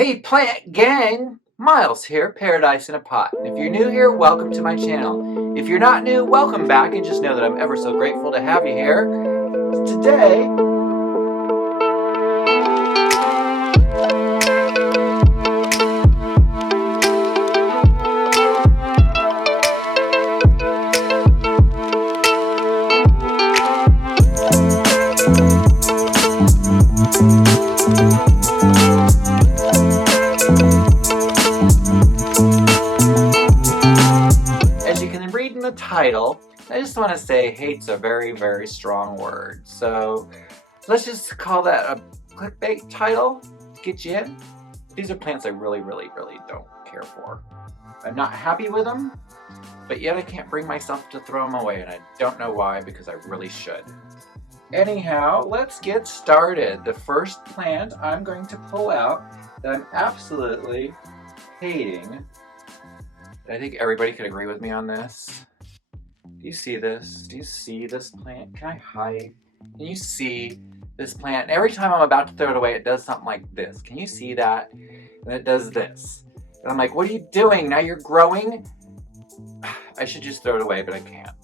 Hey plant gang! Miles here, Paradise in a Pot. And if you're new here, welcome to my channel. If you're not new, welcome back, and just know that I'm ever so grateful to have you here. Today, as you can read in the title, I just want to say hate's a very, very strong word. So let's just call that a clickbait title to get you in. These are plants I really, really, really don't care for. I'm not happy with them, but yet I can't bring myself to throw them away, and I don't know why, because I really should. Anyhow, let's get started. The first plant I'm going to pull out that I'm absolutely hating, I think everybody could agree with me on this. Do you see this? Do you see this plant? Can I hide? Can you see this plant? Every time I'm about to throw it away, it does something like this. Can you see that? And it does this. And I'm like, what are you doing? Now you're growing? I should just throw it away, but I can't.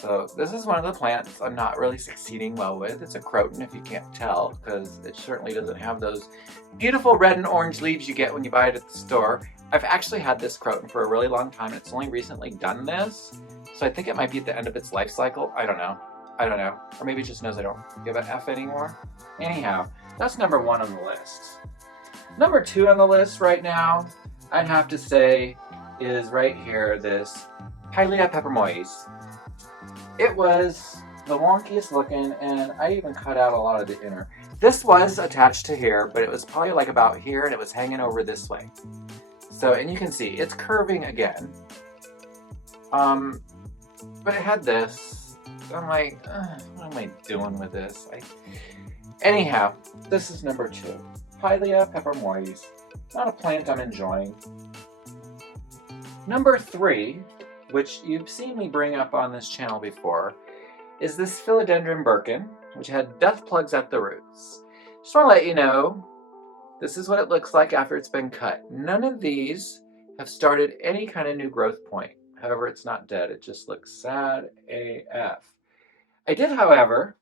So this is one of the plants I'm not really succeeding well with. It's a croton, if you can't tell, because it certainly doesn't have those beautiful red and orange leaves you get when you buy it at the store. I've actually had this croton for a really long time, and it's only recently done this. So I think it might be at the end of its life cycle. I don't know. Or maybe it just knows I don't give a F anymore. Anyhow, that's number one on the list. Number two on the list right now, I'd have to say, is right here, this Hoya pepermoides. It was the wonkiest looking, and I even cut out a lot of the inner. This was attached to here, but it was probably like about here, and it was hanging over this way. So, and you can see, it's curving again. But it had this. So I'm like, what am I doing with this? Anyhow, this is number two. Hoya pepermoides. Not a plant I'm enjoying. Number three, which you've seen me bring up on this channel before, is this philodendron birkin, which had death plugs at the roots. Just want to let you know, this is what it looks like after it's been cut. None of these have started any kind of new growth point. However, it's not dead. It just looks sad AF. I did, however,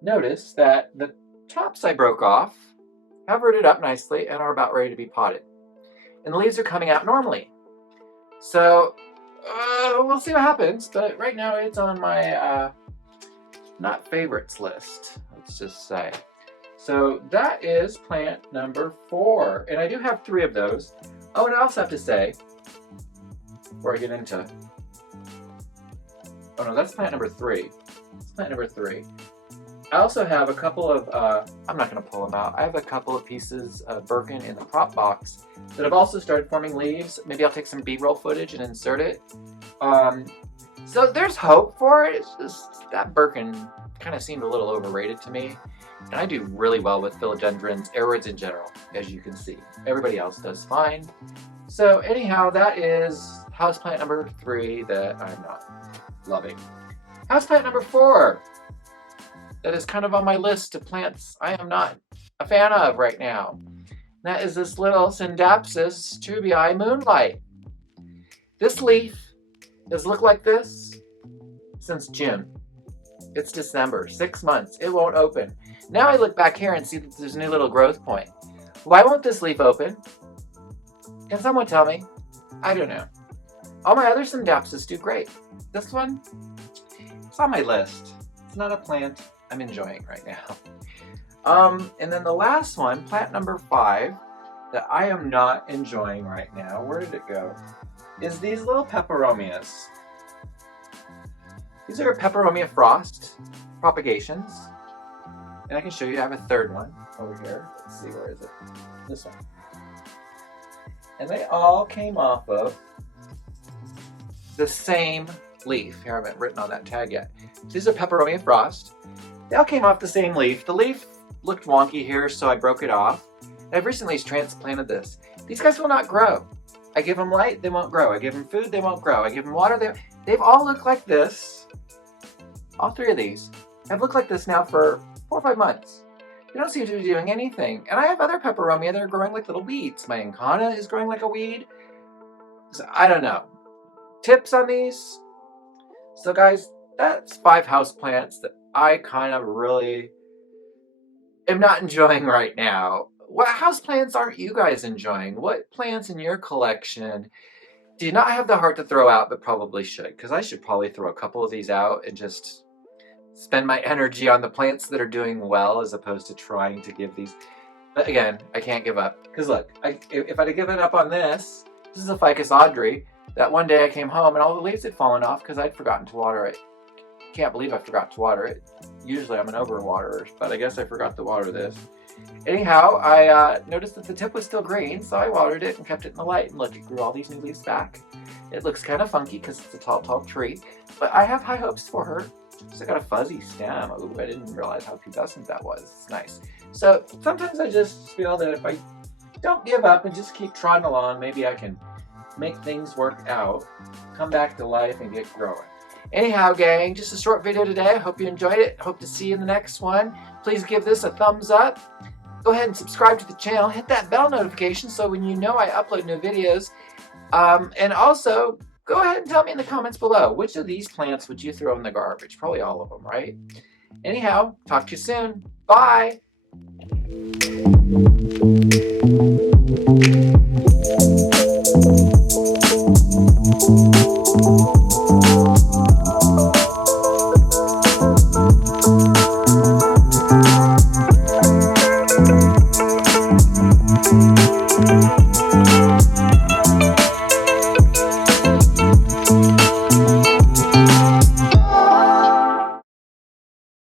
notice that the tops I broke off have rooted up nicely and are about ready to be potted. And the leaves are coming out normally. So, we'll see what happens. But right now it's on my not favorites list, let's just say. So that is plant number four. And I do have three of those. Oh, and I also have to say, before I get into, oh no, that's plant number three. That's plant number three. I also have a couple of, I'm not going to pull them out. I have a couple of pieces of birkin in the prop box that have also started forming leaves. Maybe I'll take some B-roll footage and insert it. So there's hope for it. It's just that birkin kind of seemed a little overrated to me. And I do really well with philodendrons, aroids in general, as you can see. Everybody else does fine. So anyhow, that is houseplant number three that I'm not loving. Houseplant number four, that is kind of on my list of plants I am not a fan of right now. That is this little Syndapsis tubii moonlight. This leaf has looked like this since June. It's December, 6 months. It won't open. Now I look back here and see that there's a new little growth point. Why won't this leaf open? Can someone tell me? I don't know. All my other Syndapsis do great. This one, it's on my list. It's not a plant I'm enjoying right now. And then the last one, plant number five, that I am not enjoying right now, where did it go? Is these little peperomias. These are peperomia frost propagations. And I can show you, I have a third one over here. Let's see, where is it? This one. And they all came off of the same leaf. Here, I haven't written on that tag yet. These are peperomia frost. They all came off the same leaf. The leaf looked wonky here, so I broke it off. I've recently transplanted this. These guys will not grow. I give them light, they won't grow. I give them food, they won't grow. I give them water, they've all looked like this. All three of these have looked like this now for 4 or 5 months. They don't seem to be doing anything. And I have other peperomia that are growing like little weeds. My incana is growing like a weed. So I don't know. Tips on these? So guys, that's 5 houseplants that I kind of really am not enjoying right now. What houseplants aren't you guys enjoying? What plants in your collection do you not have the heart to throw out but probably should? Because I should probably throw a couple of these out and just spend my energy on the plants that are doing well as opposed to trying to give these. But again, I can't give up. Because look, if I'd have given up on this is a Ficus Audrey, that one day I came home and all the leaves had fallen off because I'd forgotten to water it. Can't believe I forgot to water it. Usually I'm an overwaterer, but I guess I forgot to water this. Anyhow, I noticed that the tip was still green, so I watered it and kept it in the light. And look, it grew all these new leaves back. It looks kind of funky because it's a tall, tall tree, but I have high hopes for her. She's got a fuzzy stem. Ooh, I didn't realize how pubescent that was. It's nice. So sometimes I just feel that if I don't give up and just keep trotting along, maybe I can make things work out, come back to life, and get growing. Anyhow, gang, just a short video today. I hope you enjoyed it. Hope to see you in the next one. Please give this a thumbs up. Go ahead and subscribe to the channel. Hit that bell notification so when you know I upload new videos. And also, go ahead and tell me in the comments below, which of these plants would you throw in the garbage? Probably all of them, right? Anyhow, talk to you soon. Bye.